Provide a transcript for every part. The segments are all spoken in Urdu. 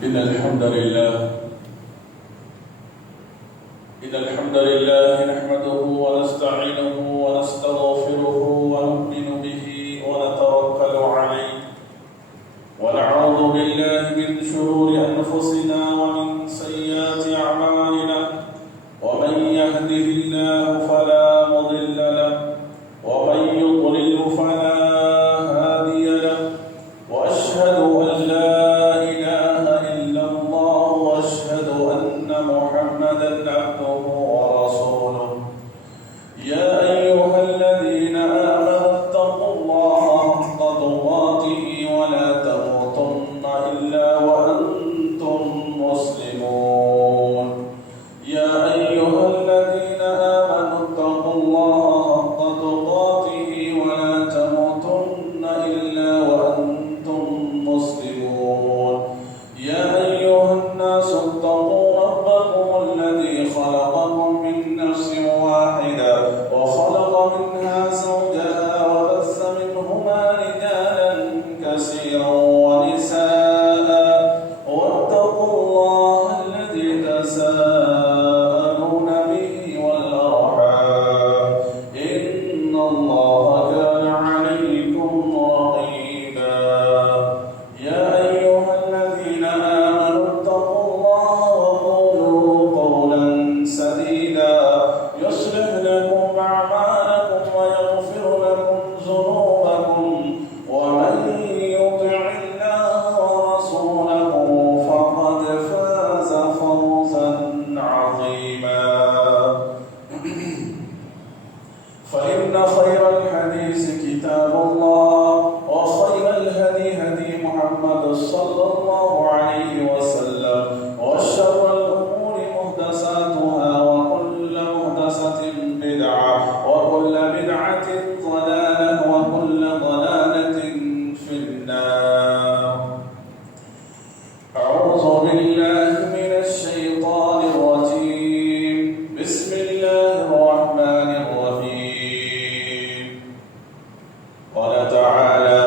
إن الحمد لله نحمده ونستعينه ونستغفره ونؤمن به ونتوكل عليه ونعوذ بالله من شرور أنفسنا ومن سيئات أعمالنا ومن يهده الله فلا مضل له ومن يضلل فلا هادي له وأشهد أن لا إله إلا الله وأشهد أن محمدا عبده ورسوله يا أيها الذين آمنوا اتقوا الله حق تقاته ولا تموتن إلا وأنتم مسلمون يا أيها الذين آمنوا اتقوا الله حق تقاته ولا تموتن إلا وأنتم مسلمون يا أيها الناس اتقوا ربكم الذي خلقكم من نفس واحدة وخلق منها زوجها وبث منهما رجالا كثيرا ونساء واتقوا الله الذي تساءلون به والأرحام إن الله كان عليكم رقيبا يا أيها الذين آمنوا اتقوا الله وقولوا قولا سديدا يصلح لكم أعمالكم ويغفر لكم ذنوبكم ومن يطع الله ورسوله فقد فاز فوزا عظيما فإن خير الحديث كتاب الله وخير الهدي هدي محمد صلى الله عليه وسلم وشر الأمور محدثاتها وكل محدثة بدعة وكل بدعة ضلالة وكل ضلالة في النار أعوذ بالله من الشيطان الرجيم بسم الله الرحمن الرحيم قال تعالى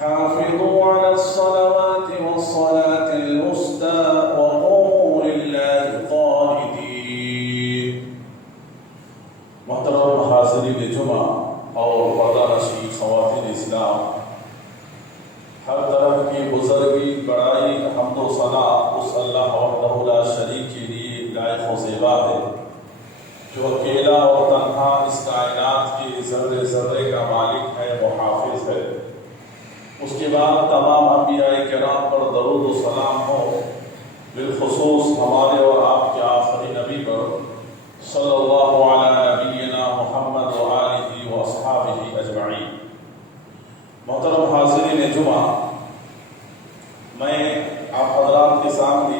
حافظوا على الصلوات والصلاة الوسطى وقوموا لله قانتين محترم حاضرین جمعہ اور پردہ نشین خواتین اسلام، ہر طرح کی بزرگی بڑائی حمد و ثنا اس اللہ وحدہ لا شریک کے لیے لائق و زیبا ہے جو اکیلا اور تنہا اس کائنات کے ذرے ذرے کا مالک ہے، محافظ ہے۔ اس کے بعد تمام انبیاء کرام پر درود و سلام ہو، بالخصوص ہمارے اور آپ کے آخری نبی پر صلی اللہ علیہ نبینا محمد و آلہ و اصحابہ اجمعین۔ محترم حاضرین جمعہ، میں آپ حضرات کے سامنے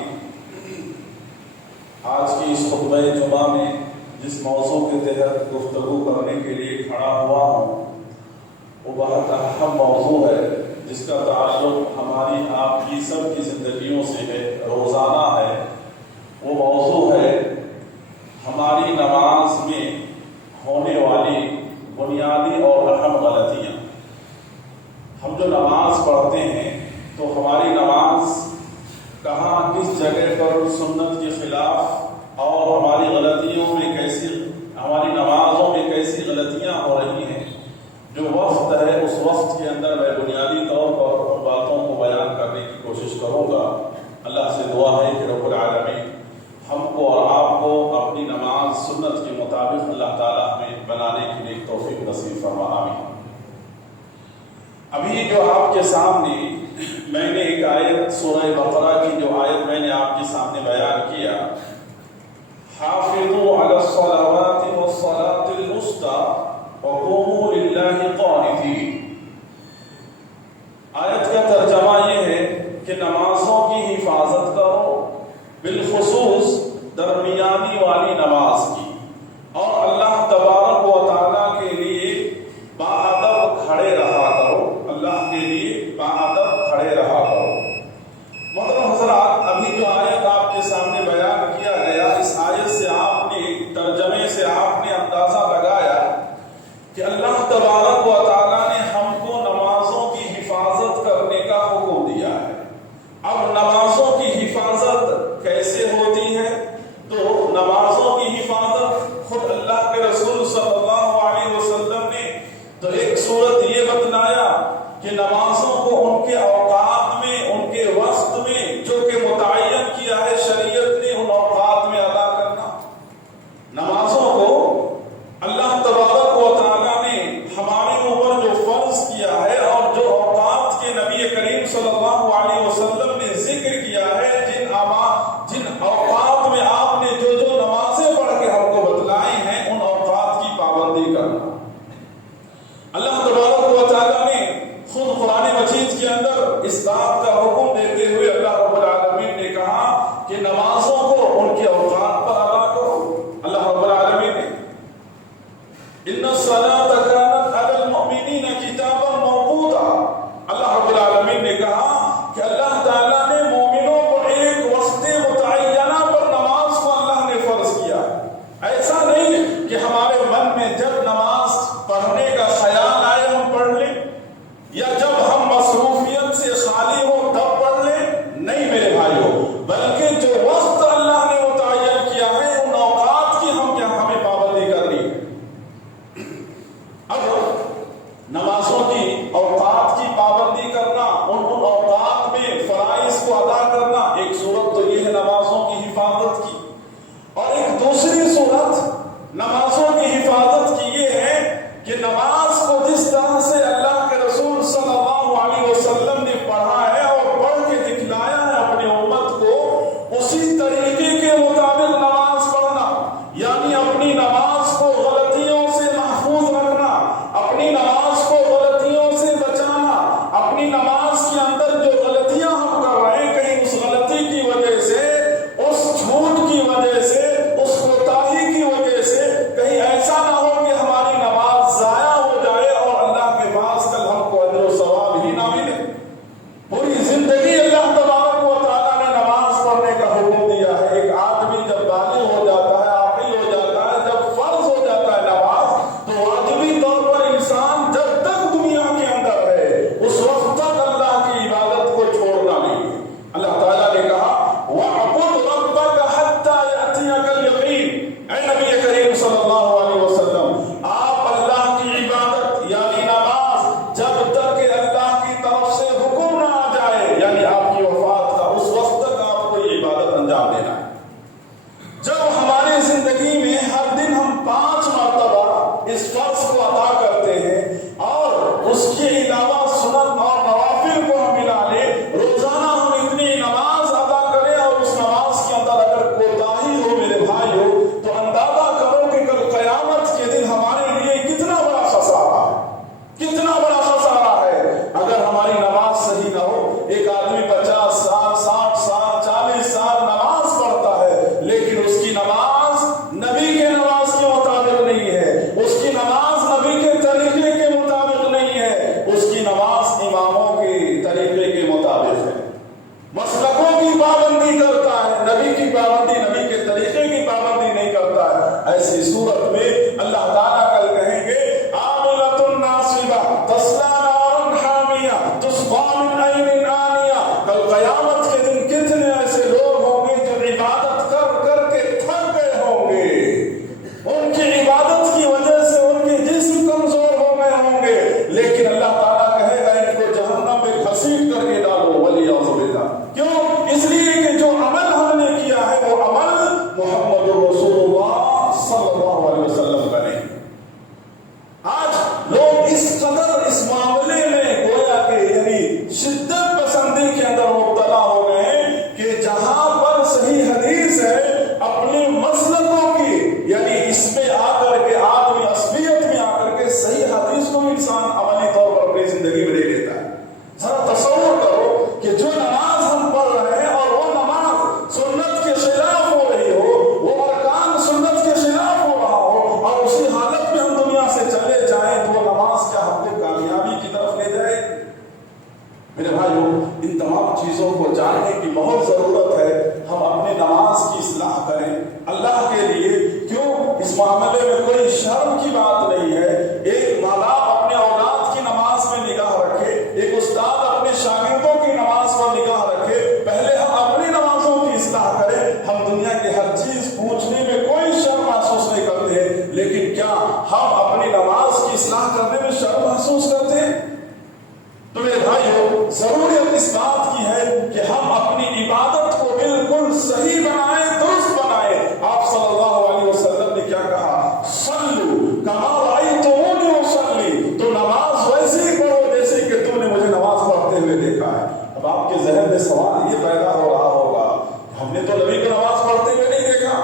آج کی اس خطبہ جمعہ میں جس موضوع کے تحت گفتگو کرنے کے لیے کھڑا ہوا ہوں وہ بہت اہم موضوع ہے، جس کا تعلق ہماری آپ کی سب کی زندگیوں سے ہے، روزانہ ہے۔ وہ موضوع ہے ہماری نماز میں ہونے والی بنیادی اور اہم غلطیاں۔ ہم جو نماز پڑھتے ہیں تو ہماری نماز کہاں کس جگہ پر سنت کے خلاف اور ہماری نمازوں میں کیسی غلطیاں ہو رہی ہیں، جو وقت ہے اس وقت کے اندر میں بنیادی طور پر ان باتوں کو بیان کرنے کی کوشش کروں گا۔ اللہ سے دعا ہے کہ رب العالمین ہم کو اور آپ کو اپنی نماز سنت کے مطابق اللہ تعالیٰ ہمیں بنانے کے لیے توفیق نصیب فرما، آمین۔ ابھی جو آپ کے سامنے میں نے ایک آیت سورہ بقرہ کی جو آیت میں نے آپ کے سامنے بیان کیا، حافظوا علی الصلوات والصلاة الوسطى وقوموا للہ قانتین۔ آیت کا ترجمہ یہ ہے کہ نمازوں کی حفاظت کرو، بالخصوص درمیانی والی نماز کی، اور اللہ تبارک و تعالیٰ کے لیے باادب کھڑے رہا کرو، اللہ کے لیے باادب کھڑے رہا کرو۔ محترم حضرات، ابھی جو آیت آپ کے سامنے بیان کیا گیا، اس آیت سے آپ نے ترجمے سے آپ نے اندازہ لگایا کہ اللہ تبارک و تعالیٰ نے ہم کو نمازوں کی حفاظت کرنے کا حکم دیا ہے۔ اب نمازوں کی ذکر کیا ہے جن اوقات میں آپ نے جو نمازیں پڑھ کے ہم کو بتلائی ہیں ان اوقات کی پابندی کرنا۔ اللہ تبارک و تعالیٰ نے خود قرآن مجید کے اندر اس بات کا حکم دیتے ہوئے اللہ رب العالمین نے کہا کہ نمازوں کو ان کے اوقات پر ادا کرو۔ اللہ رب العالمین نے ان الصلاۃ کانت علی المؤمنین کتابا موقوتا، اللہ رب العالمین نے کہا کہ اللہ تعالیٰ نے مومنوں کو ایک وقت متعینہ پر نماز کو اللہ نے فرض کیا۔ ایسا نہیں کہ ہمارے من میں جب نماز پڑھنے کا خیال آئے ہم پڑھ لیں، یا جب ہم مصروفیت سے خالی ہو تب پڑھ لیں، نہیں میرے بھائیو، بلکہ جو وقت اللہ نے متعین کیا ہے ان اوقات کی ہمیں پابندی کرنی ہے۔ اب نمازوں کی اوقات کی پابندی کرنا، ان اوقات میں فرائض کو ادا کرنا، ایک صورت تو یہ ہے نمازوں کی حفاظت کی، اور ایک دوسری صورت نمازوں کی حفاظت کی یہ ہے کہ نماز کو جس طرح سے اللہ کے رسول صلی اللہ علیہ وسلم نے پڑھا ہے اور پڑھ کے دکھلایا ہے اپنی امت کو، اسی طریقے کے مطابق نماز پڑھنا، یعنی اپنی نماز کو غلطیوں سے محفوظ رکھنا، اپنی نماز کو غلطیوں سے بچانا، اپنی نماز کے اندر جو غلطیاں ہم کر رہے ہیں کہیں اس غلطی کی وجہ سے، اس جھوٹ کی وجہ سے، اس کوتاہی کی وجہ سے کہیں ایسا نہ ہو کہ ہماری نماز ضائع ہو جائے اور اللہ کے پاس کل ہم کو اجر و ثواب ہی نہ ملے۔ پوری زندگی اللہ تبارک و تعالیٰ نے نماز پڑھنے کا حکم دیا ہے۔ ایک آدمی جب بالغ ہو جاتا ہے، عاقل ہو جاتا ہے، جب فرض ہو جاتا ہے نماز، تو واجبی طور پر انسان جب تک دنیا کے اندر ہے اس وقت تک اللہ کی عبادت کو چھوڑنا نہیں۔ اللہ تعالیٰ نے کہا وَاعْبُدْ رَبَّكَ حَتَّى يَأْتِيَكَ الْيَقِينُ، اے نبی کریم صلی اللہ علیہ وسلم، آپ اللہ کی عبادت یعنی نماز جب تک کہ اللہ کی طرف سے حکم نہ آ جائے، یعنی آپ کی وفات کا، اس وقت تک آپ کو یہ عبادت انجام دینا ہے۔ جب ہماری زندگی میں ہر دن ہم 5 مرتبہ اس فرض کو ادا کرتے ہیں اور اس کے علاوہ سنت اور نوافل کو ہم ملا لیں، روزانہ ہم اتنی نماز ادا کریں اور اس نماز کے اندر اگر کوتاہی ہو میرے بھائیو، تو اندازہ کرو کہ کل قیامت کے دن ہمارے لیے کتنا بڑا خسارہ ہے، کتنا بڑا خسارہ ہے۔ اگر ہماری نماز صحیح نہ ہو، ایک آدمی 50 سال 60 سال 40 سال نماز پڑھتا ہے لیکن اس کی نماز نبی کے نماز کے مطابق نہیں ہے، اس کی نماز نبی کے طریقے کے مطابق نہیں ہے، اس کی نماز اماموں کے طریقے کے مطابق ہے، مسلکوں کی پابندی کرتا ہے، نبی کی پابندی، نبی کے طریقے کی پابندی نہیں کرتا ہے۔ ایسی صورت میں اللہ تعالیٰ کل کہیں گے عاملۃ ناصبہ تصلیٰ نارا حامیہ تسقیٰ من عین آنیہ۔ کل قیامت کے دن کتنے ایسے لوگ ہوں گے جو عبادت کر کر کے تھک گئے ہوں گے، ان کی عبادت کی وجہ سے ان کے جسم کمزور ہو گئے ہوں گے، لیکن اللہ تعالیٰ کہے گا ان کو جہنم میں گھسیٹ کر کے ڈالو، والعیاذ باللہ۔ کیوں؟ اس لیے کہ جو عمل ہم نے کیا ہے وہ عمل محمد رسول اللہ صلی اللہ علیہ وسلم کا نہیں۔ آج لوگ اس قدر اس معاملے میں گویا کہ یعنی شدت پسندی کے اندر مبتلا ہو گئے ہیں کہ جہاں پر صحیح حدیث ہے اپنے مسلکوں کی، یعنی اس میں آ کر کے آدمی عصبیت میں آ کر کے صحیح حدیث کو انسان عملی طور پر اپنی زندگی میں لے لیتا ہے۔ ذرا تصور کرو کہ جو نماز ہم پڑھ رہے ہیں اور وہ نماز سنت کے خلاف ہو رہی ہو، وہ ارکان سنت کے خلاف ہو رہا ہو، اور اسی حالت میں ہم دنیا سے چلے جائیں تو وہ نماز کیا ہم کو کامیابی کی طرف لے جائے؟ میرے بھائیو، ان تمام چیزوں کو جاننے کی بہت ضرورت ہے۔ ہم اپنی نماز کی اصلاح کریں اللہ کے لیے۔ کیوں؟ اس معاملے میں کوئی شرم کی بات نہیں ہے۔ ایک ماں باپ اپنے اولاد کی نماز میں نگاہ رکھے، ایک استاد اپنے شاگردوں کی نماز پر نگاہ رکھے۔ پہلے ہم اپنی نمازوں کی اصلاح کریں۔ ہم دنیا کی ہر چیز پوچھنے میں کوئی شرم محسوس نہیں کرتے، لیکن کیا ہم اپنی نماز کی اصلاح کرنے میں شرم محسوس کرتے ہیں؟ تو میرے بھائیو، ضروریت اس بات کی ہے کہ ہم اپنی عبادت یہ پیدا ہو رہا ہوگا، ہم نے تو نبی کو نماز پڑھتے ہوئے نہیں دیکھا،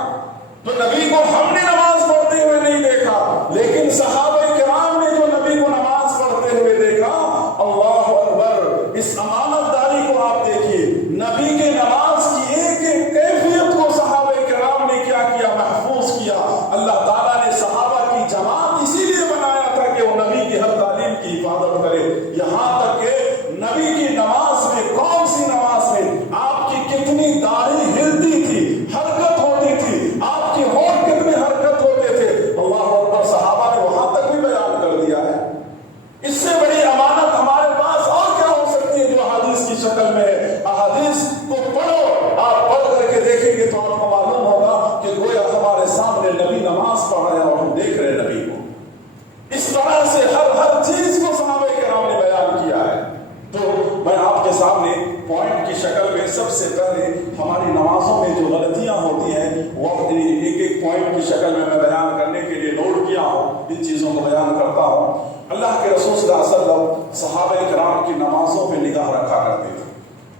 تو نبی کو ہم نے نماز پڑھتے ہوئے نہیں دیکھا، لیکن صحابہ کرام نے جو نبی کو نماز پڑھتے ہوئے دیکھا، اللہ اکبر، اس امانت داری کو آپ دیکھیے، نبی کے نماز کی ایک ایک کیفیت کو صحابہ کرام نے کیا کیا، محفوظ کیا۔ اللہ تعالیٰ نے صحابہ کی جماعت اسی لیے بنایا تھا کہ وہ نبی کی ہر تعلیم کی حفاظت کرے، یہاں تک کہ نبی کی نماز میں، کون سی نماز میں آپ کی کتنی داڑھی ہلتی تھی، حرکت ہوتی تھی، آپ کی ہونٹ کتنے حرکت ہوتے تھے، اللہ اکبر، صحابہ نے وہاں تک بھی بیان کر دیا ہے۔ اس سے بڑی امانت ہمارے پاس اور کیا ہو سکتی ہے جو احادیث کی شکل میں ہے؟ احادیث کو پڑھو، آپ پڑھ کر کے دیکھیں گے تو آپ کو معلوم ہوگا کہ گویا ہمارے سامنے نبی نماز پڑھ رہے ہیں اور ہم دیکھ رہے ہیں نبی کو۔ اس طرح سے ہر چیز کو صحابہ کرام نے بیان کیا ہے۔ تو میں آپ کے سامنے پوائنٹ کی شکل میں سب سے پہلے ہماری نمازوں میں جو غلطیاں ہوتی ہیں وہ ایک ایک پوائنٹ کی شکل میں بیان کرنے کے لیے نوٹ کیا ہوں، ان چیزوں کو بیان کرتا ہوں۔ اللہ کے رسول صلی اللہ علیہ وسلم صحابہ کرام کی نمازوں پہ نگاہ رکھا کرتے تھے۔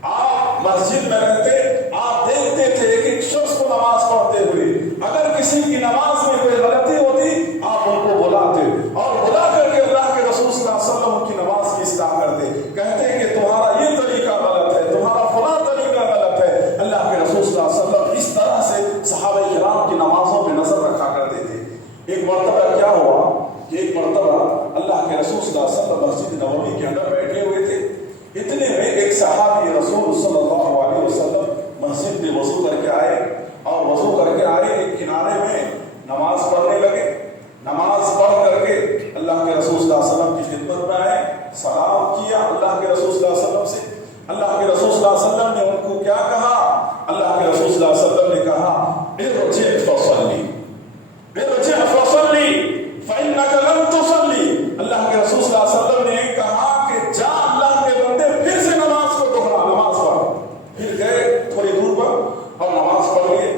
آپ مسجد میں رہتے، آپ دیکھتے تھے ایک ایک شخص کو نماز پڑھتے ہوئے، اگر کسی کی نماز میں کوئی غلطی ہوتی آپ ان کو بلاتے اور بلا کر کے اللہ کے رسول صلی اللہ علیہ وسلم ان کی نماز کی اصلاح کرتے، کہتے کہ تمہارا یہ طریقہ غلط ہے، تمہارا فلاں طریقہ غلط ہے۔ اللہ کے رسول صلی اللہ علیہ وسلم اس طرح سے صحابہ کرام کی نمازوں پہ نظر رکھا کرتے تھے۔ ایک مرتبہ کیا ہوا کہ ایک مرتبہ اللہ کے رسول صلی اللہ علیہ وسلم مسجد نبوی کے اندر بیٹھے ہوئے تھے، اتنے میں ایک صحابی رسول صلی اللہ علیہ وسلم مسجد میں وضو کر کے آئے، اور وضو کر کے آئے ایک کنارے میں نماز پڑھنے لگے۔ نماز پڑھ کر کے اللہ کے رسول صلی اللہ علیہ وسلم کی خدمت میں آئے، سلام کیا اللہ کے رسول صلی اللہ علیہ وسلم سے۔ اللہ کے رسول صلی اللہ علیہ وسلم نے ان کو کیا کہا؟ اللہ کے رسول صلی اللہ علیہ وسلم نے کہا ارجع فصلی، ارجع فصلی فإنک لم تصلی۔ اللہ کے رسول صلی اللہ علیہ وسلم نے کہا کہ جا اللہ کے بندے پھر سے نماز کو دوہرا، نماز پڑھ۔ پھر گئے تھوڑی دور پر اور نماز پڑھ لیے،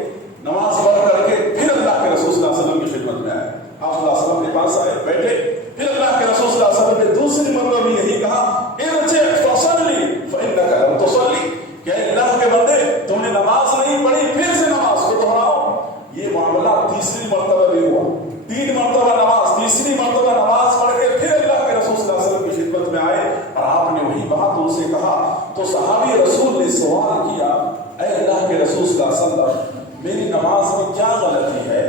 نماز پڑھ کر کے پھر اللہ کے رسول صلی اللہ علیہ وسلم کی خدمت میں آئے، آپ صلی اللہ علیہ وسلم کے پاس آئے، بیٹھے، پھر اللہ کے رسول صلی اللہ علیہ وسلم نے دوسری مرتبہ بھی یہی کہا ارجع فصلی فإنک لم تصلی، کہ اللہ کے بندے تم نے نماز نہیں پڑھی، پھر سے نماز کو دہراؤ۔ یہ معاملہ تیسری مرتبہ بھی ہوا، 3 مرتبہ نماز، تیسری مرتبہ نماز پڑھ کے پھر اللہ کے رسول صلی اللہ علیہ وسلم کی خدمت میں آئے اور آپ نے وہی بات ان سے کہا۔ تو صحابی رسول نے سوال کیا، اے اللہ کے رسول صلی اللہ علیہ وسلم، میری نماز میں کیا غلطی ہے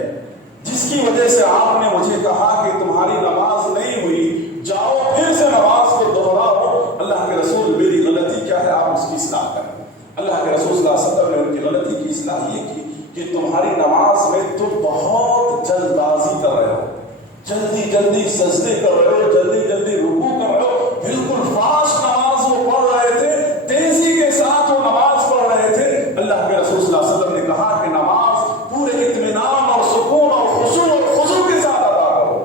جس کی وجہ سے آپ نے مجھے کہا کہ تمہاری نماز نہیں ہوئی، جاؤ پھر سے نماز کو دہراؤ۔ اللہ کے رسول، میری غلطی کیا ہے، آپ اس کی اصلاح کریں۔ اللہ کے رسول صلی اللہ علیہ وسلم نے ان کی غلطی کی اصلاح یہ کی کہ تمہاری نماز میں تم بہت جلد بازی کر رہے ہو، جلدی جلدی سجدے کر رہے ہو، جلدی جلدی رکوع کر رہے ہو، بالکل فاسٹ نماز وہ پڑھ رہے تھے، تیزی کے ساتھ وہ نماز پڑھ رہے تھے۔ اللہ کے رسول صلی اللہ علیہ وسلم نے کہا کہ نماز پورے اطمینان اور سکون اور خشوع کے ساتھ ادا کرو۔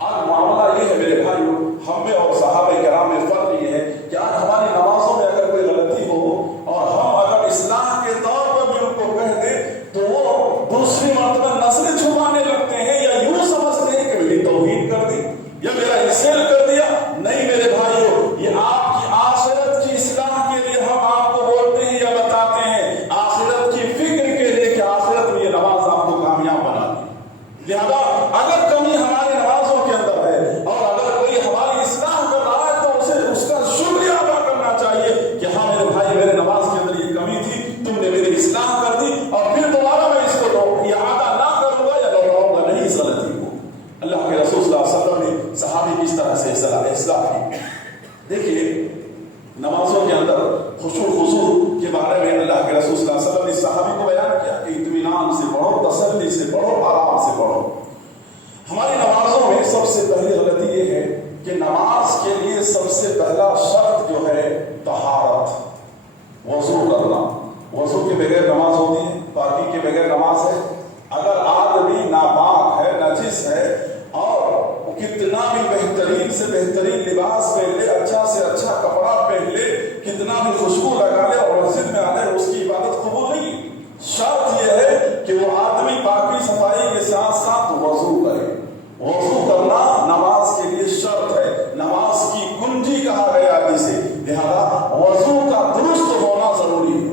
آج معاملہ یہ ہے میرے بھائیوں، ہم میں اور صحابہ کرام میں فرق یہ ہے کہ آج ہماری نمازوں میں اگر کوئی غلطی ہو اور ہم اگر اصلاح کے طور پر بھی ان کو کہہ دیں تو وہ دوسری مرتبہ نسلیں چھپانے لگتے ہیں یا یوں سمجھتے ہیں کہ میری توہین کر دی یا میرا انسلٹ کر دیا۔ نہیں میرے بھائیوں، یہ آپ کی آخرت کی اصلاح کے لیے ہم آپ کو بولتے ہیں یا بتاتے ہیں، آخرت کی فکر کے لیے کہ آخرت میں یہ نماز آپ کو کامیاب بنا دی۔ لہذا اگر کمی ہماری نمازوں کے اندر ہے اور اگر کوئی ہماری اصلاح کر رہا ہے تو اسے اس کا شکریہ ادا کرنا چاہیے کہ ہاں میرے بھائی، میرے نماز کے اندر یہ کمی تھی، تم نے میری اصلاح کر دی اور پھر دوبارہ میں اس کو اعادہ نہ کروں گا یا لوٹاؤں گا نہیں اس غلطی کو۔ اللہ کے رسول صلی اللہ علیہ وسلم نے صحابی کی اس طرح سے اصلاح کی۔ دیکھیے نمازوں کے اندر خشوع خضوع کے بارے میں اللہ کے رسول صلی اللہ علیہ وسلم نے صحابی کو بیان کیا کہ اطمینان سے پڑھو، تسلی سے پڑھو، آرام سے پڑھو۔ ہماری نمازوں میں سب سے پہلی غلطی یہ ہے کہ نماز کے لیے سب سے پہلا شرط جو ہے طہارت، وضو کرنا۔ وضو کے بغیر نماز ہوتی ہے، پاکی کے بغیر نماز ہے۔ اگر آدمی ناپاک ہے، نجس ہے اور کتنا بھی بہترین سے بہترین لباس پہن لے، اچھا سے اچھا کپڑا پہن لے، کتنا بھی خوشبو لگا لے اور مسجد میں آ جائے، اس کی عبادت قبول نہیں۔ شرط یہ ہے کہ وہ آدمی پاکی صفائی کے ساتھ ساتھ وضو کرے۔ وضو کرنا نماز کے لیے شرط ہے، نماز کی کنجی کہا گیا اسے، لہذا وضو کا درست ہونا ضروری ہے۔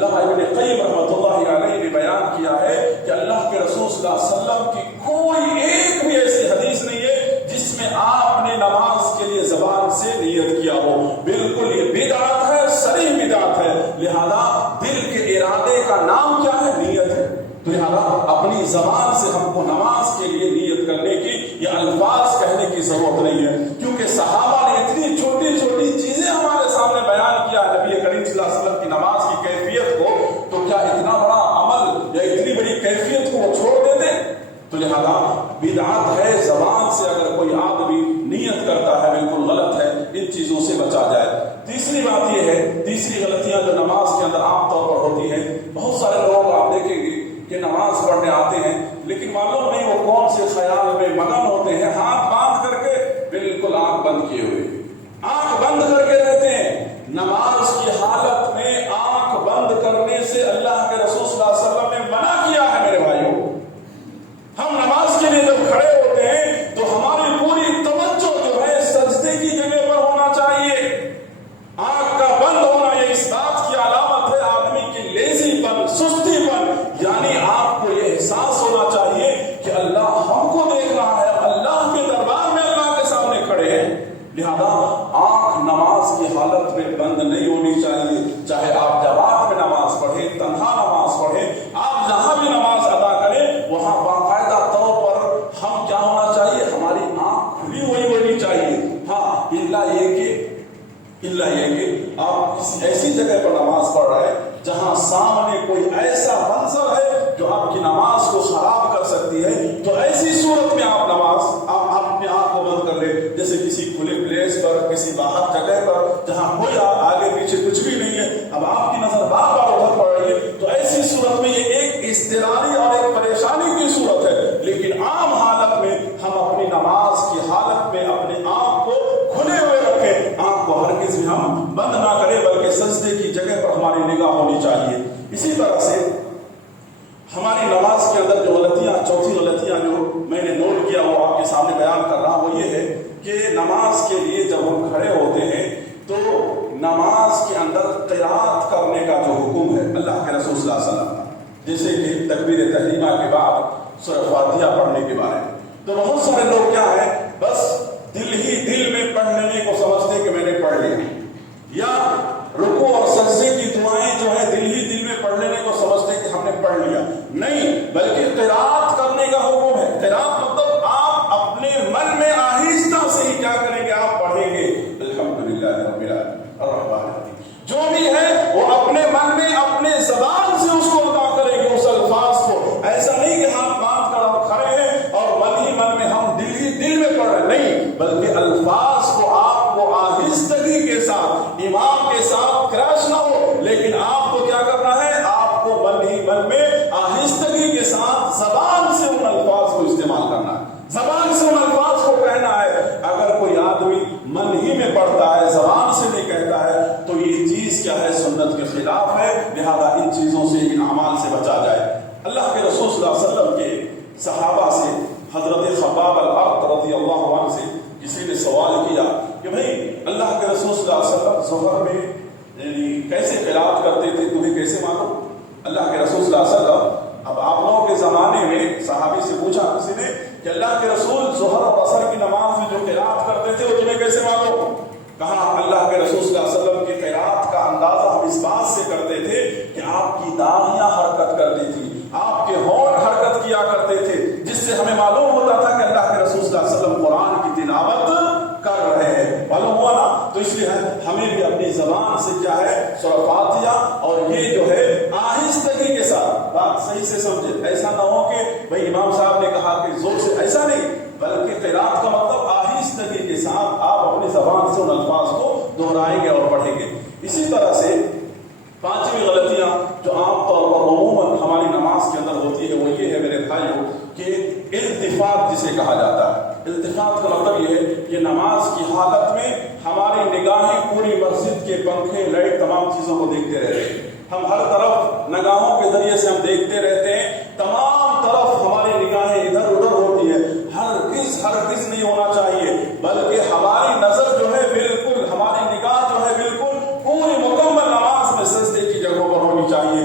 اللہ ابن قیم رحمۃ اللہ علیہ نے بیان کیا ہے کہ اللہ کے رسول صلی اللہ علیہ وسلم کی کوئی ایک بھی ایسی حدیث نہیں ہے جس میں آپ نے نماز کے لیے زبان سے نیت کیا ہو. بالکل یہ بدعت ہے، صریح بدعت ہے. لہذا دل کے ارادے کا نام کیا ہے؟ نیت ہے. تو لہذا اپنی زبان سے ہم کو نماز کے لیے نیت کرنے کی یا الفاظ کہنے کی ضرورت نہیں ہے، کیونکہ صحابہ نے اتنی چھوٹی چھوٹی چیزیں ہمارے سامنے بیان کیا نبی کریم صلی اللہ علیہ وسلم کی نماز کی کیفیت کو. تو کیا اتنا بڑا عمل یا اتنی بڑی کیفیت کو وہ چھوڑ دیتے؟ تو لہذا بدعت ہے. زبان سے اگر کوئی آدمی نیت کرتا ہے بالکل غلط ہے. ان چیزوں سے بچا جائے. تیسری بات یہ ہے، تیسری غلطیاں جو نماز کے اندر عام طور پر ہوتی ہیں، بہت سارے لوگ آپ دیکھیں گے کہ نماز پڑھنے آتے ہیں لیکن معلوم نہیں وہ کون سے خیال میں مگن ہوتے ہیں، ہاتھ باندھ کر کے بالکل آنکھ بند کیے ہوئے، آنکھ بند کر کے رہتے ہیں. نماز کی حالت میں آنکھ بند کرنے سے اللہ کے رسول صلی اللہ علیہ وسلم نے منع کیا ہے. میرے بھائیوں، ہم نماز کے لیے جب کھڑے ہوتے ہیں تو ہماری پوری توجہ جو ہے سجدے کی جگہ پر ہونا چاہیے. آنکھ کا بند ہونا یہ اس بات کی علامت ہے آدمی کی لیزی پن، سستی پن. یعنی آپ کو یہ احساس ہونا چاہیے کہ اللہ ہم کو دیکھ رہا ہے، اللہ کے دربار میں اللہ کے سامنے کھڑے ہیں. لہذا آنکھ نماز کی حالت میں بند نہیں ہونی چاہیے. چاہے آپ جماعت میں نماز پڑھیں، تنہا نماز پڑھیں، آپ جہاں بھی نماز ادا کریں وہاں باقاعدہ طور پر ہم کیا ہونا چاہیے؟ ہماری آنکھ کھلی ہوئی ہونی چاہیے. ہاں اللہ یہ کہ آپ کسی ایسی جگہ پر نماز پڑھ رہے ہیں جہاں سامنے کوئی ایسا منظر ہے جو آپ کی نماز کو خراب کر سکتی ہے، تو ایسی صورت میں آپ اپنے آپ کو بند کر لیں. جیسے کسی کھلے پلیس پر، کسی باہر جگہ پر جہاں کوئی آگے پیچھے کچھ بھی نہیں ہے، اب آپ کی نظر بار بار ادھر پڑ رہی ہے، تو ایسی صورت میں یہ ایک اضطراری اور ایک پریشانی کی صورت ہے. لیکن عام حالت میں ہم اپنی نماز کی حالت میں اپنے آپ کو کھلے ہوئے رکھیں، آنکھ کو ہرگز بھی ہم بند نہ کریں، بلکہ سجدے کی جگہ پر ہماری نگاہ ہونی چاہیے. اسی طرح سے ہماری نماز کے اندر جو غلطیاں، چوتھی غلطیاں جو میں نے نوٹ کیا وہ آپ کے سامنے بیان کر رہا ہوں، وہ یہ ہے کہ نماز کے لیے جب ہم کھڑے ہوتے ہیں تو نماز کے اندر قرات کرنے کا جو حکم ہے اللہ کے رسول صلی اللہ علیہ وسلم، جیسے کہ تکبیر تحریمہ کے بعد سورہ فاتحہ پڑھنے کے بارے میں، تو بہت سارے لوگ کیا ہے بس دل ہی دل میں پڑھ لینے کو سمجھتے کہ میں نے پڑھ لیا، یا رکوع اور سجدے کی دعائیں جو ہے دل ہی دل میں پڑھ لینے کو سمجھتے کہ ہم نے پڑھ لیا. نہیں، بلکہ قرات کرنے کا حکم ہے. قرات مطلب آپ اپنے من میں آہستہ سے ہی کیا کریں گے؟ آپ پڑھیں گے الحمدللہ رب العالمین الرحمن الرحیم، جو بھی ہے وہ اپنے من میں اپنے زبان سے اس کو ادا کریں گے، اس الفاظ کو. ایسا نہیں کہ ہاتھ باندھ کر ہم کھڑے ہیں اور من ہی من میں ہم دل ہی دل میں پڑھ رہے ہیں، نہیں، بلکہ الفاظ کو آپ کو آہستگی کے ساتھ، امام کے ساتھ کریش نہ ہو، لیکن آپ کو کیا کرنا ہے؟ آپ کو من ہی من میں آہستگی کے ساتھ زبان سے ان الفاظ کو استعمال کرنا ہے، زبان سے ان الفاظ کو کہنا ہے. اگر کوئی آدمی من ہی میں پڑھتا ہے، زبان سے نہیں کہتا ہے، تو یہ چیز کیا ہے؟ سنت کے خلاف ہے. لہذا ان چیزوں سے، ان اعمال سے بچا جائے. اللہ کے رسول صلی اللہ علیہ وسلم کے صحابہ سے حضرت خباب الارت رضی اللہ عنہ سے کسی نے سوال کیا کہ بھئی اللہ کے رسول صلی اللہ علیہ وسلم ظہر میں یعنی کیسے قرات کرتے تھے، تمہیں کیسے معلوم؟ اللہ کے رسول صلی اللہ علیہ وسلم، اب آپ لوگوں کے زمانے میں صحابی سے پوچھا کسی نے کہ اللہ کے رسول ظہر اور عصر کی نماز میں جو قرات کرتے تھے وہ تمہیں کیسے معلوم؟ کہا اللہ کے رسول صلی اللہ علیہ وسلم کی قرات کا اندازہ ہم اس بات سے کرتے تھے کہ آپ کی داڑیاں حرکت کرتی تھی، آپ کے ہونٹ حرکت کیا کرتے تھے، جس سے ہمیں معلوم ہوتا تھا کہ اللہ کے رسول صلی اللہ علیہ وسلم قرآن کی تلاوت کر رہے ہیں. معلوم ہوا نا؟ تو اس لیے ہمیں بھی اپنی زبان سے کیا ہے؟ سورہ فاتحہ، اور یہ جو ہے آہستگی کے ساتھ، بات صحیح سے سمجھے، ایسا نہ ہو کہ بھائی امام صاحب نے کہا کہ زور سے، ایسا نہیں، بلکہ قرات کا مطلب آہستگی کے ساتھ آپ اپنی زبان سے ان الفاظ کو دہرائیں گے اور پڑھیں گے. اسی طرح سے پانچویں غلطیاں جو عام طور پر عموماً ہماری نماز کے اندر ہوتی ہے وہ یہ ہے میرے بھائیوں کہ التفات جسے کہا جاتا ہے. التفات کا مطلب یہ ہے کہ نماز کی حالت میں ہماری نگاہیں پوری مسجد کے پنکھے، لائٹ، تمام چیزوں کو دیکھتے رہتے ہیں. ہم ہر طرف نگاہوں کے ذریعے سے ہم دیکھتے رہتے ہیں، تمام طرف ہماری نگاہیں ادھر ادھر ہوتی ہے. ہرگز نہیں ہونا چاہیے، بلکہ ہماری نظر جو ہے بالکل، ہماری نگاہ جو ہے بالکل پوری مکمل نماز میں سجدے کی جگہوں پر ہونی چاہیے.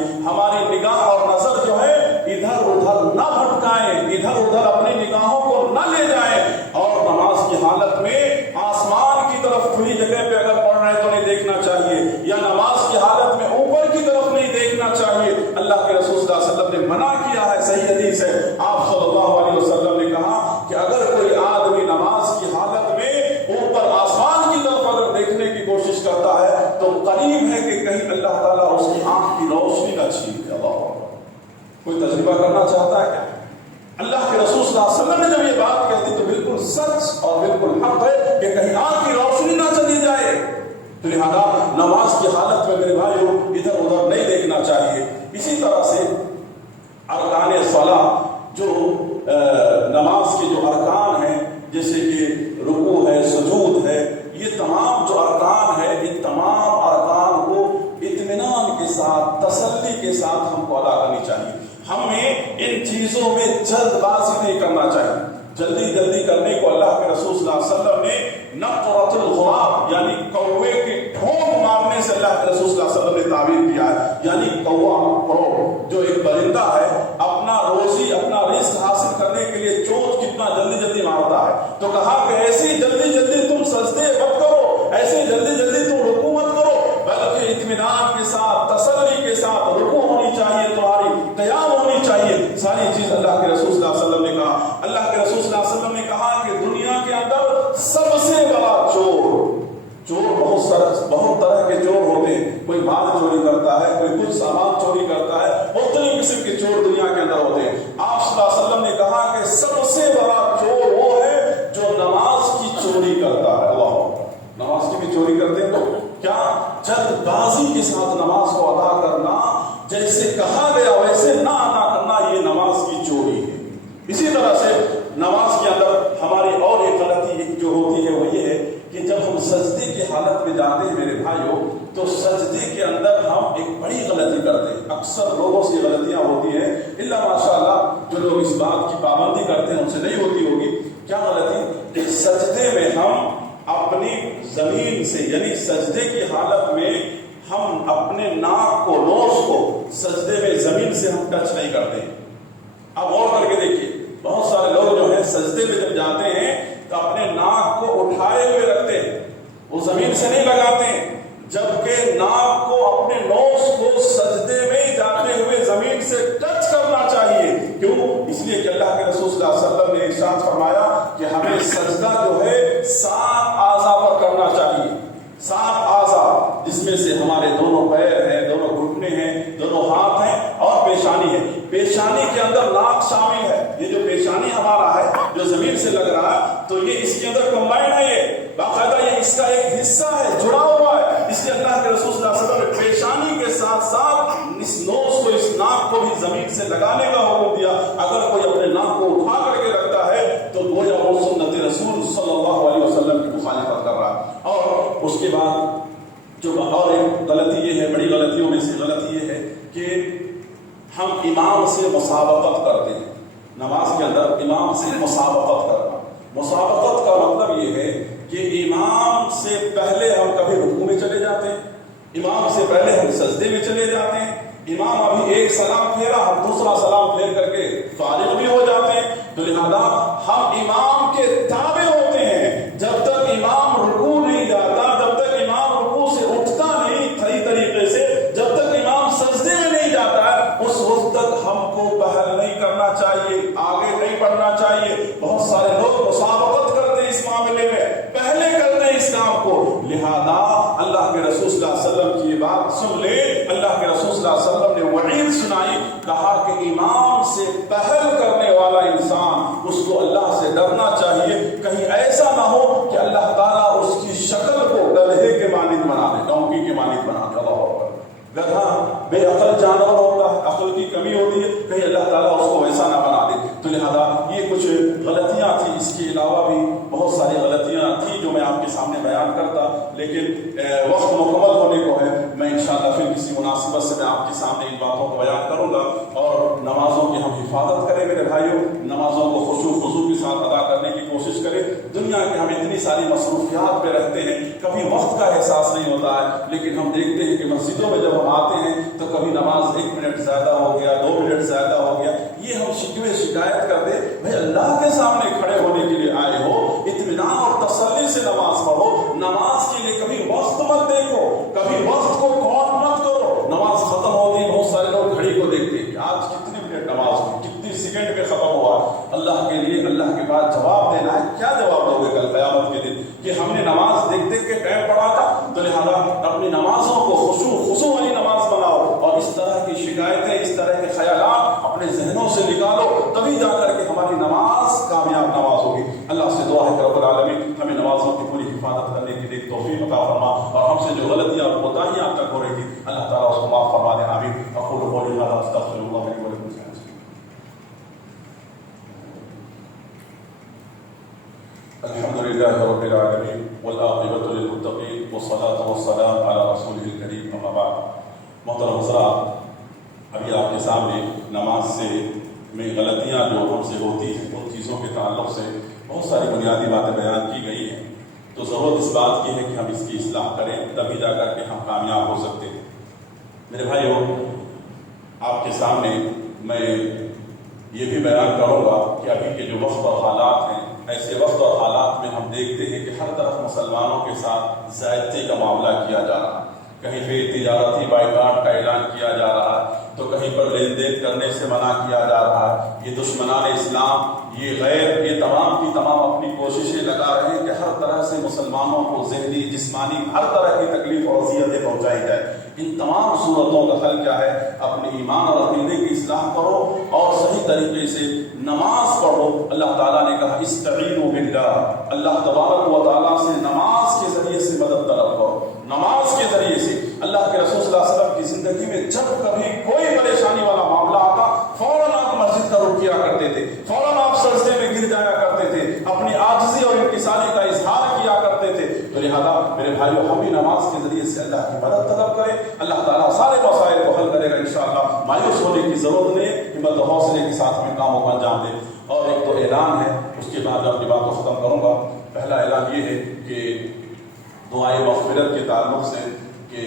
اللہ کے رسول صلی اللہ علیہ وسلم نے منع کیا ہے. صحیح حدیث ہے, آپ صلی اللہ علیہ وسلم نے کہا کہ اگر کوئی آدمی نماز کی حالت میں اوپر آسمان کی طرف اگر دیکھنے کی کوشش کرتا ہے تو قریب ہے کہ کہیں اللہ تعالیٰ اس کی آنکھ کی روشنی نہ چھین لے. کوئی تجربہ کرنا چاہتا ہے کیا؟ اللہ کے رسول صلی اللہ علیہ وسلم نے جب یہ بات کہتی تو بالکل سچ اور بالکل حق ہے کہ کہیں آنکھ کی روشنی نہ چلی جائے. تو لہذا نماز کی حالت میں میرے بھائیوں ادھر ادھر نہیں دیکھنا چاہیے. اسی طرح سے ارکان صلاح, جو نماز کے جو ارکان ہیں جیسے کہ رکوع ہے, سجود ہے, یہ تمام جو ارکان ہے ان تمام ارکان کو اطمینان کے ساتھ, تسلی کے ساتھ ہم کو ادا کرنی چاہیے. ہمیں ان چیزوں میں جلد بازی نہیں کرنا چاہیے. جلدی جلدی کرنے کو اللہ کے رسول صلی اللہ علیہ وسلم نے نقرۃ الغراب یعنی کوے کی ٹھونک مارنے سے اللہ کے رسول صلی اللہ علیہ وسلم نے تعبیر کیا ہے. یعنی کوا جو ایک پرندہ ہے اپنا روزی اپنا رزق حاصل کرنے کے لیے چونچ کتنا جلدی جلدی مارتا ہے, تو کہا کہ ایسی جلدی جلدی تم سجدے مت کرو, ایسے جلدی جلدی تم رکوع مت کرو, بلکہ اطمینان کے ساتھ تسلی کے ساتھ رکوع ہونی چاہیے, تمہاری قیام ہونی چاہیے. ساری چیز اللہ کے رسول صلی اللہ علیہ وسلم نے کہا. اللہ کے رسول صلی اللہ علیہ وسلم نے کہا کہ دنیا کے اندر سب سے بڑا چور بہت طرح کے چور ہوتے ہیں. کوئی مال چوری کرتا ہے, کوئی کچھ سامان چوری کرتا ہے, مختلف قسم کے چور دنیا کے اندر ہوتے ہیں. آپ صلی اللہ علیہ وسلم نے کہا کہ سب سے بڑا چور وہ ہے جو نماز کی چوری کرتا ہے. اللہ, نماز کی بھی چوری کرتے ہیں تو کیا جلد بازی کے ساتھ نماز کو ادا کرنا, جیسے کہا گیا ویسے نہ ادا کرنا, یہ نماز کی چوری ہے. اسی طرح سے نماز کے اندر ہماری اور ایک غلطی جو ہوتی ہے وہ یہ ہے کہ جب ہم سجدے کی حالت میں جاتے ہیں میرے بھائیوں, تو سجدے کے اندر ہم ایک بڑی غلطی کرتے ہیں. اکثر لوگوں سے غلطیاں ہوتی ہیں, اللہ ماشاءاللہ جو لوگ اس بات کی پابندی کرتے ہیں ان سے نہیں ہوتی ہوگی. کیا غلطی؟ کہ سجدے میں ہم اپنی زمین سے یعنی سجدے کی حالت میں ہم اپنے ناک کو, نوز کو سجدے میں زمین سے ہم ٹچ نہیں کرتے. اب غور کر کے دیکھیے, بہت سارے لوگ جو ہیں سجدے میں جب جاتے ہیں تو اپنے ناک کو اٹھائے ہوئے رکھتے ہیں, وہ زمین سے نہیں لگاتے ہیں, جبکہ ناک کو اپنے نوز کو سجدے میں جاتے ہوئے زمین سے ٹچ کرنا چاہیے. کیوں؟ اس لیے کہ اللہ کے رسول صلی اللہ علیہ وسلم نے ارشاد فرمایا کہ ہمیں سجدہ جو ہے 7 اعضاء پر کرنا چاہیے. 7 اعضاء جس میں سے ہمارے دونوں پیر ہیں, دونوں گھٹنے ہیں, دونوں ہاتھ ہیں اور پیشانی ہے. پیشانی کے اندر ناک شامل ہے. یہ جو پیشانی ہمارا ہے جو زمین سے لگ رہا ہے تو یہ اس کے اندر کمبائن ہے, یہ باقاعدہ یہ اس کا ایک حصہ ہے, جڑا ہوا ہے. اس لیے اللہ کے رسول صلی اللہ علیہ وسلم نے پیشانی کے ساتھ ساتھ اس نوز کو, اس ناک کو بھی زمین سے لگانے کا حکم دیا. اگر کوئی اپنے ناک کو اٹھا کر کے رکھتا ہے تو گویا وہ سنت رسول صلی اللہ علیہ وسلم کی مخالفت کر رہا ہے. اور اس کے بعد جو اور ایک غلطی یہ ہے, بڑی غلطیوں میں سے غلطی یہ ہے کہ ہم امام سے مسابقت کرتے ہیں. نماز کے اندر امام سے مسابقت کرنا, مسابقت کا مطلب یہ ہے کہ امام سے پہلے ہم کبھی رکوع میں چلے جاتے ہیں, امام سے پہلے ہم سجدے میں چلے جاتے ہیں, امام ابھی ایک سلام پھیرا ہم دوسرا سلام پھیر کر کے فارغ بھی ہو جاتے ہیں. تو لہذا ہم امام کے تابع ہوتے ہیں. جب تک امام رکوع نہیں جاتا, جب تک امام رکوع سے اٹھتا نہیں صحیح طریقے سے, جب تک امام سجدے میں نہیں جاتا ہے, اس وقت تک ہم کو پہل نہیں کرنا چاہیے, آگے نہیں بڑھنا چاہیے. بہت سارے لوگ مسابقت کرتے ہیں اس معاملے میں, پہلے کرتے ہیں اس کام کو. لہذا اللہ کے رسول صلی اللہ علیہ وسلم کی یہ بات سن لے. اللہ کے رسول صلی اللہ علیہ وسلم نے وعید سنائی, کہا کہ امام سے پہل کرنے والا انسان اس کو اللہ سے ڈرنا چاہیے. کہیں ایسا نہ ہو کہ اللہ تعالیٰ اس کی شکل کو گدھے کے مانند بنا دے, ڈونکی کے مانند بنا دے. گدھا بے عقل جانور ہوتا ہے, عقل کی کمی ہوتی ہے, کہیں اللہ تعالیٰ اس کو ویسا نہ بنا دے. تو لہذا یہ کچھ غلطیاں تھیں. اس کے علاوہ بھی بہت ساری غلطیاں تھیں جو میں آپ کے سامنے بیان کرتا, لیکن وقت مکمل ہونے کو ہے. میں انشاءاللہ پھر کسی مناسبت سے میں آپ کے سامنے ان باتوں کو بیان کروں گا. اور نمازوں کی ہم حفاظت کریں میرے بھائیوں, نمازوں کو خشوع و خضوع کے ساتھ ادا کرنے کی کوشش کریں. دنیا کے ہم اتنی ساری مصروفیات پہ رہتے ہیں, کبھی وقت کا احساس نہیں ہوتا ہے, لیکن ہم دیکھتے ہیں کہ مسجدوں میں جب ہم آتے ہیں تو کبھی نماز 1 منٹ زیادہ ہو گیا, 2 منٹ زیادہ ہو گیا. یہ ہم شکوے شکایت کر دیں. بھائی اللہ کے سامنے کھڑے ہونے کے لیے آئے ہو, اطمینان اور تسلی سے نماز پڑھو. نماز کے لیے کبھی وقت مت دیکھو, کبھی وقت کو کاؤنٹ مت کرو. نماز ختم ہوتی, بہت سارے لوگ گھڑی کو دیکھ معاف فرما دیں. آمین. اقول قولی ھذا استغفر اللہ لي ولکم. الحمد لله رب العالمين والعاقبة للمتقين والصلاة والسلام على رسوله الكريم. اما بعد. محترم حضرات، ابھی آپ کے سامنے نماز سے میں غلطیاں جو ہم سے ہوتی ہیں ان چیزوں کے تعلق سے بہت ساری بنیادی باتیں بیان کی گئی ہیں. تو ضرورت اس بات کی ہے کہ ہم اس کی اصلاح کریں، تبھی جا کر کے ہم کامیاب ہو سکتے ہیں. میرے بھائیوں، آپ کے سامنے میں یہ بھی بیان کروں گا کہ ابھی کے جو وقت اور حالات ہیں، ایسے وقت اور حالات میں ہم دیکھتے ہیں کہ ہر طرف مسلمانوں کے ساتھ زیادتی کا معاملہ کیا جا رہا ہے. کہیں پہ تجارتی بائیکاٹ کا اعلان کیا جا رہا ہے، تو کہیں پر لین دین کرنے سے منع کیا جا رہا ہے. یہ دشمنان اسلام، یہ غیر، یہ تمام کی تمام اپنی کوششیں لگا رہے ہیں کہ ہر طرح سے مسلمانوں کو ذہنی، جسمانی، ہر طرح کی تکلیف اور اذیتیں پہنچائی جائے. ان تمام صورتوں کا حل کیا ہے؟ اپنے ایمان اور عقیدے کی اصلاح کرو اور صحیح طریقے سے نماز پڑھو. اللہ تعالیٰ نے کہا استعینوا باللہ، اللہ تبارک و تعالیٰ سے نماز کے ذریعے سے مدد طلب کرو. نماز کے ذریعے سے اللہ کے رسول صلی اللہ علیہ وسلم کی زندگی میں جب کبھی کوئی پریشانی والا معاملہ آتا، فوراً آپ مسجد کا رخ کیا کرتے تھے، فوراً آپ سجدے میں گر جایا کرتے تھے، اپنی عاجزی اور انکساری کا اظہار کیا کرتے تھے. تو لہٰذا میرے بھائیوں، ہم بھی نماز کے ذریعے سے اللہ کی مدد طلب کریں. اللہ تعالیٰ سارے مسائل کو حل کرے گا انشاءاللہ. مایوس ہونے کی ضرورت نہیں، ہمت و حوصلے کے ساتھ میں کاموں کو انجام دیں. اور ایک تو اعلان ہے، اس کے بعد میں اپنی بات کو ختم کروں گا. پہلا اعلان یہ ہے کہ دعائے مغفرت کے تعلق سے کہ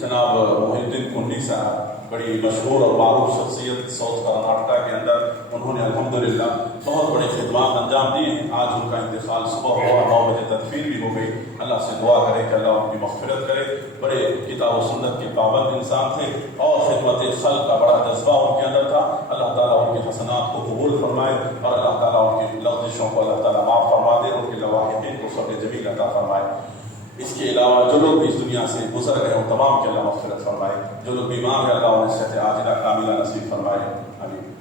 جناب محی الدین کنی صاحب، بڑی مشہور اور معروف شخصیت ساؤتھ کرناٹکا کے اندر، انہوں نے الحمدللہ بہت بڑے خدمات انجام دیے ہیں. آج ان کا انتقال صبح ہوا، 9 بجے تدفین بھی ہو گئی. اللہ سے دعا کرے کہ اللہ ان کی مغفرت کرے. بڑے کتاب و سنت کے پابند انسان تھے اور خدمت خلق کا بڑا جذبہ ان کے اندر تھا. اللہ تعالیٰ ان کے حسنات کو قبول فرمائے اور اللہ تعالیٰ ان کی لغزشوں کو اللہ تعالیٰ معاف فرما دے، ان کے لواحقین کو صبر جمیل عطا فرمائے. اس کے علاوہ جو لوگ بھی اس دنیا سے گزر گئے ہوں تمام کے اللہ مغفرت فرمائے. جو لوگ بیمار ہیں اللہ انہیں صحت عاجلہ کاملہ نصیب فرمائے. آمین.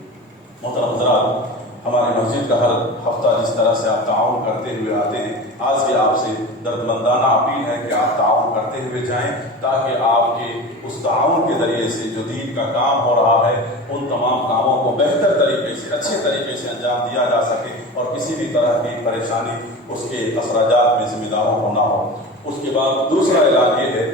محترم حضرات، ہماری مسجد کا ہر ہفتہ جس طرح سے آپ تعاون کرتے ہوئے آتے ہیں، آج بھی آپ سے دردمندانہ اپیل ہے کہ آپ تعاون کرتے ہوئے جائیں تاکہ آپ کے اس تعاون کے ذریعے سے جو دین کا کام ہو رہا ہے ان تمام کاموں کو بہتر طریقے سے، اچھے طریقے سے انجام دیا جا سکے اور کسی بھی طرح کی پریشانی اس کے اخراجات میں ذمہ داروں کو نہ ہو. اس کے بعد دوسرا اعلان یہ ہے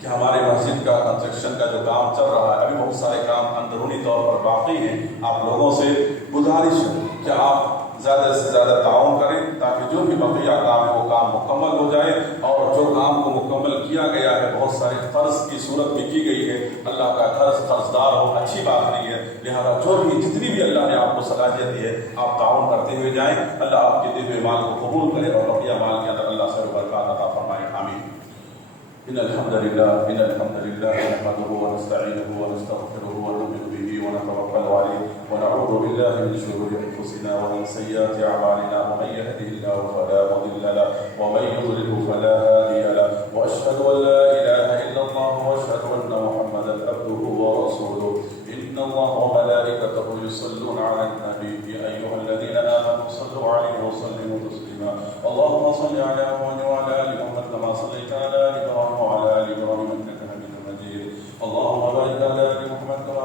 کہ ہمارے مسجد کا کنسٹرکشن کا جو کام چل رہا ہے، ابھی بہت سارے کام اندرونی طور پر باقی ہیں. آپ لوگوں سے گزارش ہے کہ آپ زیادہ سے زیادہ تعاون کریں تاکہ جو بھی بقیہ کام ہے وہ کام مکمل ہو جائے. اور جو کام کو مکمل کیا گیا ہے بہت سارے قرض کی صورت میں کی گئی ہے. اللہ کا قرضدار ہو اچھی بات نہیں ہے، لہذا جو بھی جتنی بھی اللہ نے آپ کو صلاحیت دی ہے آپ تعاون کرتے ہوئے جائیں. اللہ آپ کے دیے ہوئے مال کو قبول کرے اور بقیہ مال کے اندر اللہ سے برکات عطا فرمائے. آمین. إن الحمد لله نحمده ونستعينه ونستغفره ونؤمن به ونتوكل عليه ونعوذ بالله من شرور أنفسنا ومن سيئات أعمالنا. ومن يهده الله فلا مضل له ومن يضلل فلا هادي له وأشهد أن لا إله إلا الله وأشهد أن محمدا عبده ورسوله. إن الله وملائكته يصلون على النبي يا أيها الذين آمنوا صلوا عليه وسلموا تسليما. اللهم صل على محمد وعلى آل محمد كما صليت على آل إبراهيم وعلى آل إبراهيم إنك حميد مجيد. اللهم بارك على آل محمد كما